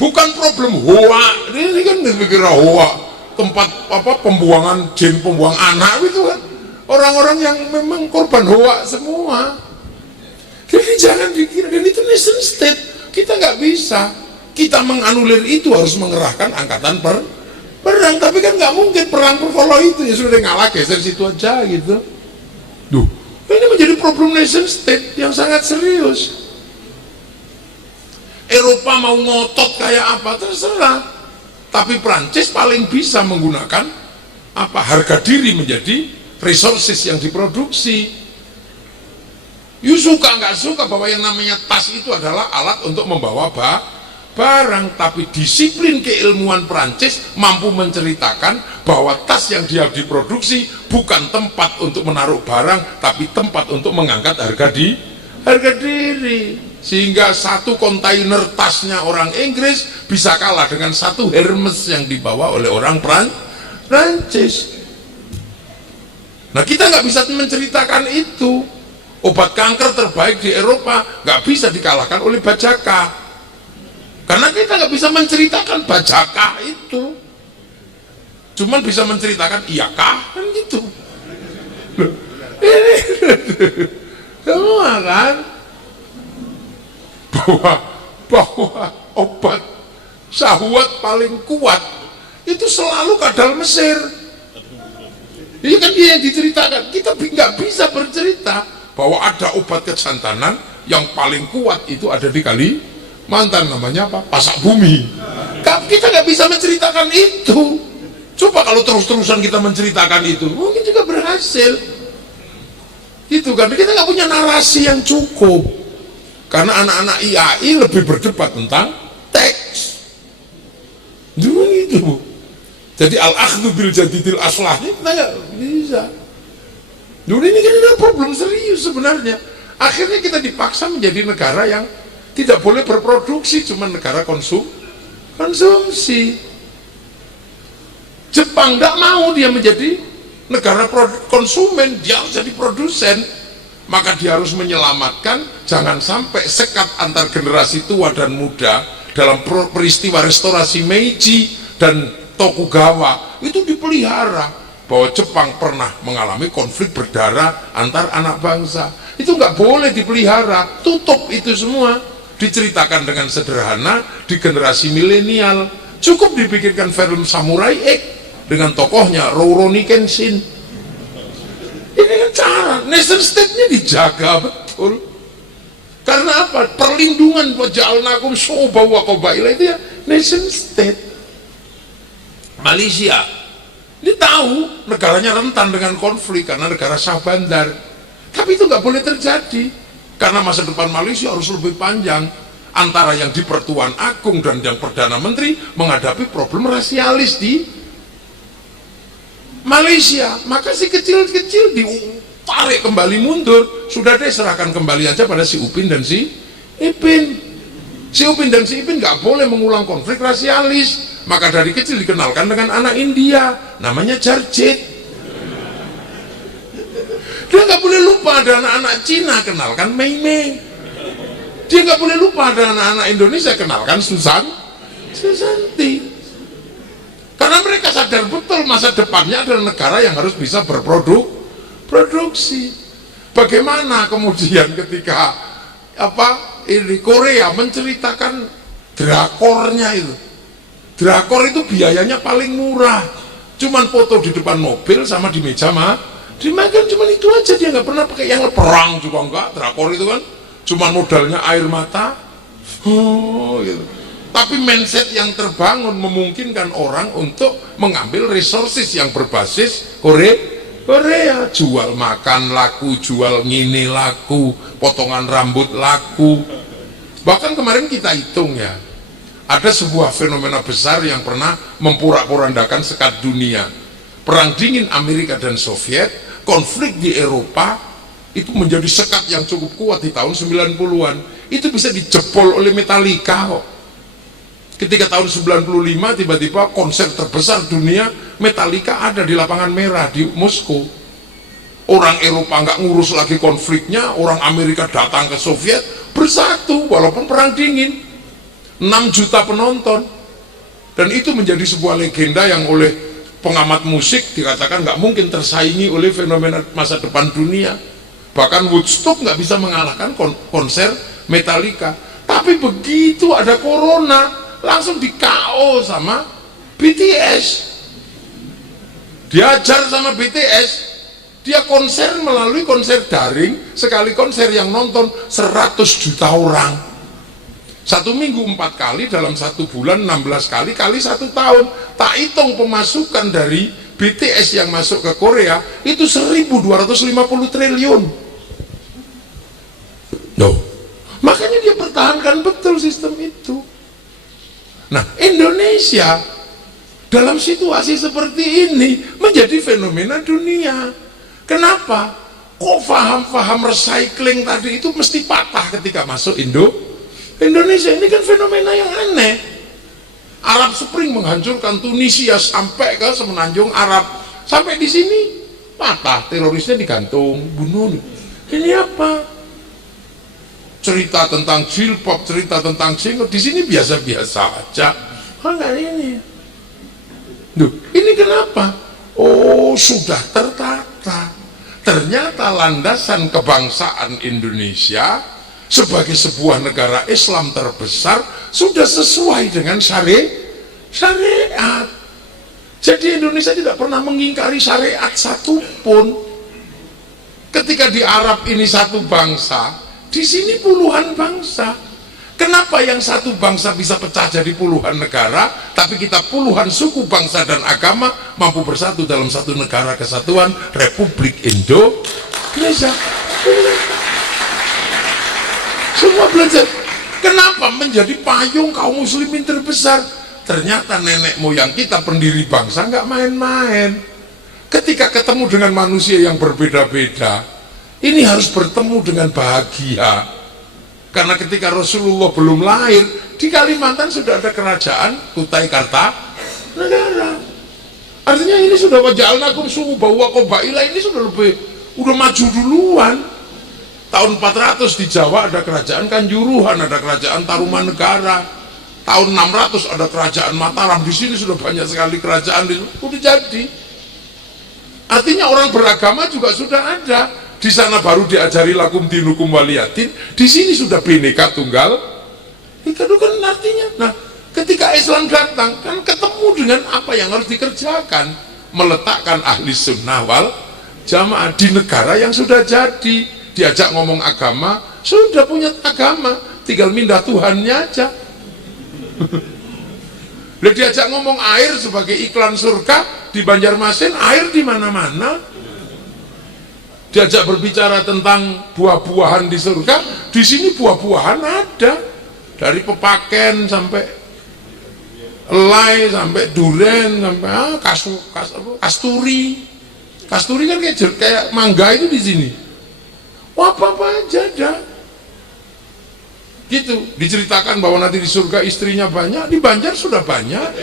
bukan problem hoa. Ini kan dikira hoa, tempat pembuangan jin, pembuang anak itu kan orang-orang yang memang korban hoa semua. Jadi jangan dikira, dan itu nation state. Kita nggak bisa, kita menganulir itu harus mengerahkan angkatan perang. Tapi kan nggak mungkin perang kalau itu ya sudah ngalah, geser situ aja gitu. Duh, ini menjadi problem nation state yang sangat serius. Eropa mau ngotot kayak apa terserah, tapi Prancis paling bisa menggunakan harga diri menjadi resources yang diproduksi. You suka nggak suka bahwa yang namanya tas itu adalah alat untuk membawa barang, tapi disiplin keilmuan Prancis mampu menceritakan bahwa tas yang dia diproduksi bukan tempat untuk menaruh barang, tapi tempat untuk mengangkat harga diri. Sehingga 1 kontainer tasnya orang Inggris bisa kalah dengan 1 Hermes yang dibawa oleh orang Prancis. Nah, kita nggak bisa menceritakan itu. Obat kanker terbaik di Eropa nggak bisa dikalahkan oleh Bajaka, karena kita nggak bisa menceritakan Bajaka itu, cuman bisa menceritakan iyakah kan gitu. Ini semua kan bahwa obat syahwat paling kuat itu selalu kadal Mesir. Ini kan dia yang diceritakan. Kita nggak bisa bercerita bahwa ada obat kejantanan yang paling kuat itu ada di Kalimantan, namanya apa? Pasak bumi. Kita nggak bisa menceritakan itu. Coba kalau terus-terusan kita menceritakan itu, mungkin juga berhasil. Gitu kan, kita nggak punya narasi yang cukup. Karena anak-anak IAI lebih berdebat tentang teks. Dulu itu. Jadi al-akhdhu bil jadidil aslahnya kita nggak bisa. Dulu ini kan ada problem serius sebenarnya. Akhirnya kita dipaksa menjadi negara yang tidak boleh berproduksi, cuma negara konsumsi. Jepang nggak mau dia menjadi negara konsumen, dia harus jadi produsen. Maka dia harus menyelamatkan jangan sampai sekat antar generasi tua dan muda dalam peristiwa restorasi Meiji dan Tokugawa itu dipelihara, bahwa Jepang pernah mengalami konflik berdarah antar anak bangsa. Itu nggak boleh dipelihara, tutup itu semua, diceritakan dengan sederhana di generasi milenial. Cukup dibikinkan film Samurai X dengan tokohnya Rurouni Kenshin. Ini kan cara nation state-nya dijaga betul. Karena apa? Perlindungan buat ja'alnakum syu'uban wa qabaila itu ya nation state. Malaysia dia tahu negaranya rentan dengan konflik karena negara Shah Bandar, tapi itu nggak boleh terjadi karena masa depan Malaysia harus lebih panjang antara yang di Pertuan Agung dan yang Perdana Menteri menghadapi problem rasialis di Malaysia. Maka si kecil-kecil ditarik kembali mundur, sudah deh serahkan kembali aja pada si Upin dan si Ipin. Si Upin dan si Ipin nggak boleh mengulang konflik rasialis, maka dari kecil dikenalkan dengan anak India namanya Jarjit. Dia nggak boleh lupa ada anak-anak Cina, kenalkan Mei Mei. Dia nggak boleh lupa ada anak-anak Indonesia, kenalkan Susanti. Karena mereka sadar betul masa depannya adalah negara yang harus bisa berproduksi. Bagaimana kemudian ketika Korea menceritakan drakornya itu. Drakor itu biayanya paling murah. Cuman foto di depan mobil sama di meja dimakan, cuman itu aja. Dia nggak pernah pakai yang perang juga enggak. Drakor itu kan cuman modalnya air mata. Gitu. Tapi mindset yang terbangun memungkinkan orang untuk mengambil resources yang berbasis Korea. Jual makan laku, jual ngini laku, potongan rambut laku. Bahkan kemarin kita hitung ya, ada sebuah fenomena besar yang pernah memporak-porandakan sekat dunia. Perang dingin Amerika dan Soviet, konflik di Eropa itu menjadi sekat yang cukup kuat di tahun 90-an. Itu bisa dijebol oleh Metallica kok. Ketika tahun 95 tiba-tiba konser terbesar dunia Metallica ada di lapangan merah di Moskow. Orang Eropa nggak ngurus lagi konfliknya, orang Amerika datang ke Soviet bersatu walaupun perang dingin. 6 juta penonton, dan itu menjadi sebuah legenda yang oleh pengamat musik dikatakan nggak mungkin tersaingi oleh fenomena masa depan dunia. Bahkan Woodstock nggak bisa mengalahkan konser Metallica. Tapi begitu ada corona langsung di KO sama BTS, diajar sama BTS. Dia konser melalui konser daring, sekali konser yang nonton 100 juta orang. 1 minggu 4 kali, dalam 1 bulan 16 kali, kali 1 tahun. Tak hitung pemasukan dari BTS yang masuk ke Korea itu 1.250 triliun. Loh, makanya dia pertahankan betul sistem itu. Nah, Indonesia dalam situasi seperti ini menjadi fenomena dunia. Kenapa? Kok faham-faham recycling tadi itu mesti patah ketika masuk Indonesia? Ini kan fenomena yang aneh. Arab Spring menghancurkan Tunisia sampai ke semenanjung Arab. Sampai di sini patah, terorisnya digantung, bunuh. Ini apa? Cerita tentang jilbab, cerita tentang jenggot, di sini biasa-biasa aja. Enggak ini. Duh, ini kenapa? Oh, sudah tertata. Ternyata landasan kebangsaan Indonesia sebagai sebuah negara Islam terbesar sudah sesuai dengan syariat. Jadi Indonesia tidak pernah mengingkari syariat satupun. Ketika di Arab ini satu bangsa, di sini puluhan bangsa. Kenapa yang satu bangsa bisa pecah jadi puluhan negara, tapi kita puluhan suku, bangsa dan agama mampu bersatu dalam satu negara kesatuan Republik Indonesia? Indonesia. Semua belajar. Kenapa? Menjadi payung kaum muslimin terbesar. Ternyata nenek moyang kita pendiri bangsa nggak main-main. Ketika ketemu dengan manusia yang berbeda-beda, ini harus bertemu dengan bahagia. Karena ketika Rasulullah belum lahir, di Kalimantan sudah ada kerajaan Kutai Kartanegara. Artinya ini sudah waja'alnakum syu'uban wa qabaila, ini udah maju duluan. Tahun 400 di Jawa ada kerajaan Kanjuruhan, ada kerajaan Tarumanegara. Tahun 600 ada kerajaan Mataram. Di sini sudah banyak sekali kerajaan, udah jadi. Artinya orang beragama juga sudah ada. Di sana baru diajari lakum dinukum waliyatin. Di sini sudah bineka tunggal ika. Itu kan artinya. Nah, ketika Islam datang kan ketemu dengan apa yang harus dikerjakan, meletakkan ahli sunnah wal jamaah di negara yang sudah jadi. Diajak ngomong agama, sudah punya agama, tinggal mindah Tuhannya aja. Diajak ngomong air sebagai iklan surga di Banjarmasin, air di mana-mana. Diajak berbicara tentang buah-buahan di surga, di sini buah-buahan ada, dari pepaken sampai elai, sampai duren, sampai kasturi. Kasturi kan kayak mangga itu di sini. Wah, apa aja ada. Gitu, diceritakan bahwa nanti di surga istrinya banyak, di Banjar sudah banyak.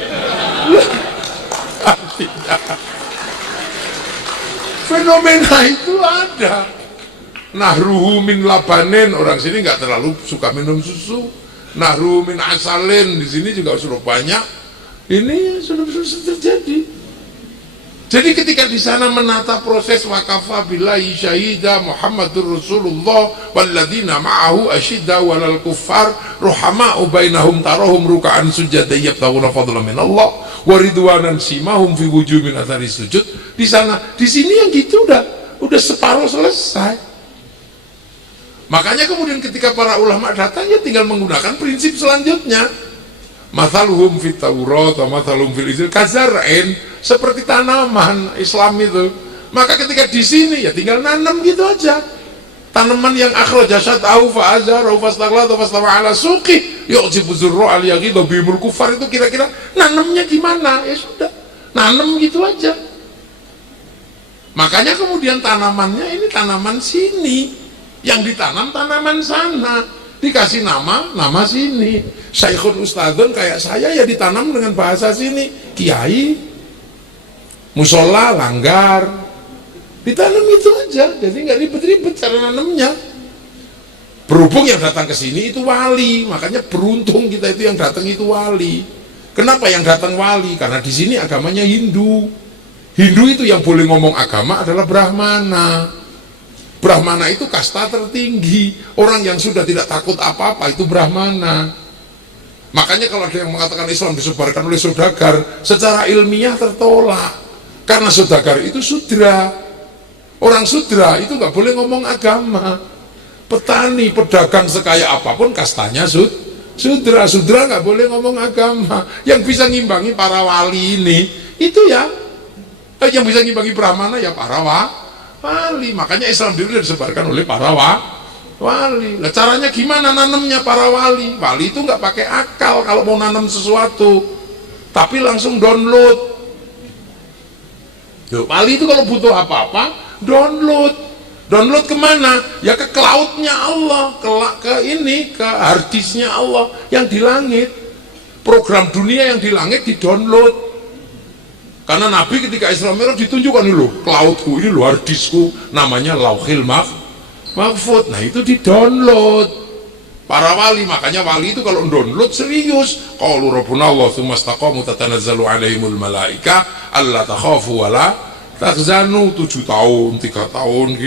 Artinya fenomena itu ada. Nahruhu min labanin, orang sini nggak terlalu suka minum susu. Nahruhu min asalin, di sini juga sudah banyak. Ini sudah terjadi. Jadi ketika di sana menata proses wakafa billahi syahida Muhammadur Rasulullah walladzina ma'ahu asyidda walal kuffar ruhama'u bainahum tarahum ruka'an sujada yabtaguna fadlan min Allah wa ridwanan simahum fi wujuhin athari sujud. Di sana, di sini yang gitu udah separuh selesai. Makanya kemudian ketika para ulama datang, ya tinggal menggunakan prinsip selanjutnya. Mathaluhum fit Taurat wa mathaluhum fil Injil kazar'in, seperti tanaman Islam itu. Maka ketika di sini ya tinggal nanam gitu aja. Tanaman yang akhraja syat'ahu fa azharahu fastaghlata fastawa ala suqi yu'jibu zurra al yaghidha bihimul kufar, itu kira-kira nanamnya gimana? Ya sudah, nanam gitu aja. Makanya kemudian tanamannya ini tanaman sini, yang ditanam tanaman sana. Dikasih nama sini. Syekhun ustadzun kayak saya ya ditanam dengan bahasa sini, kiai, musola, langgar, ditanam itu aja. Jadi nggak ribet-ribet cara nanamnya. Berhubung yang datang ke sini itu wali, makanya beruntung kita itu yang datang itu wali. Kenapa yang datang wali? Karena di sini agamanya Hindu. Hindu itu yang boleh ngomong agama adalah Brahmana. Brahmana itu kasta tertinggi. Orang yang sudah tidak takut apa-apa itu Brahmana. Makanya kalau ada yang mengatakan Islam disebarkan oleh saudagar, secara ilmiah tertolak. Karena saudagar itu sudra. Orang sudra itu nggak boleh ngomong agama. Petani, pedagang sekaya apapun kastanya sudra. Sudra nggak boleh ngomong agama. Yang bisa ngimbangi para wali ini, itu ya, yang bisa ngimbangi Brahmana ya para wali. Makanya Islam dulu disebarkan oleh para wali. Nah, caranya gimana nanamnya para wali? Wali itu nggak pakai akal kalau mau nanam sesuatu, tapi langsung download. Wali itu kalau butuh apa-apa download kemana? Ya ke cloudnya Allah, ke harddisknya Allah yang di langit. Program dunia yang di langit di download. Karena Nabi ketika Isra Mi'raj ditunjukkan dulu, cloudku ini luar disku, namanya Lauhil Mahfud. Nah itu di download para wali. Makanya wali itu kalau download serius. Qalu rabbuna Allah tsumma istaqamu tatanazzalu alaihimul malaika alla takhafu wala tahzanu. 7 tahun 3 tahun